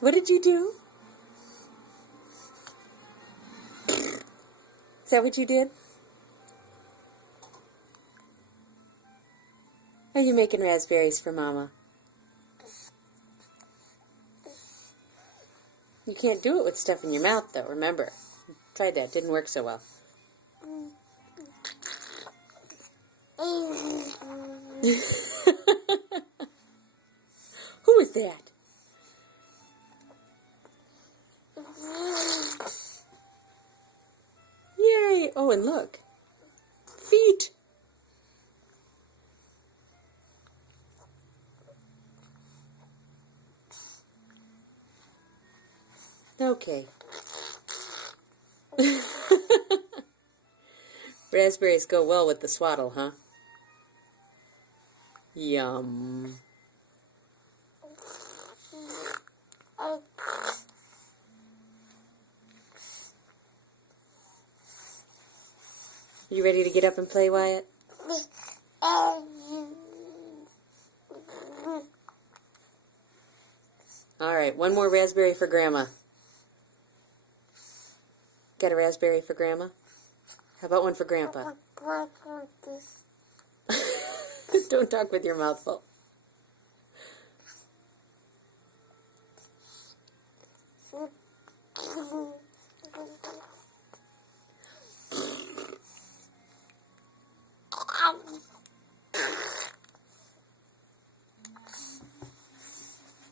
What did you do? Is that what you did? Are you making raspberries for Mama? You can't do it with stuff in your mouth, though, remember. Tried that. Didn't work so well. Who is that? Yay! Oh, and look. Feet! Okay. Raspberries go well with the swaddle, huh? Yum. You ready to get up and play, Wyatt? Alright, one more raspberry for Grandma. Got a raspberry for Grandma? How about one for Grandpa? Don't talk with your mouth full.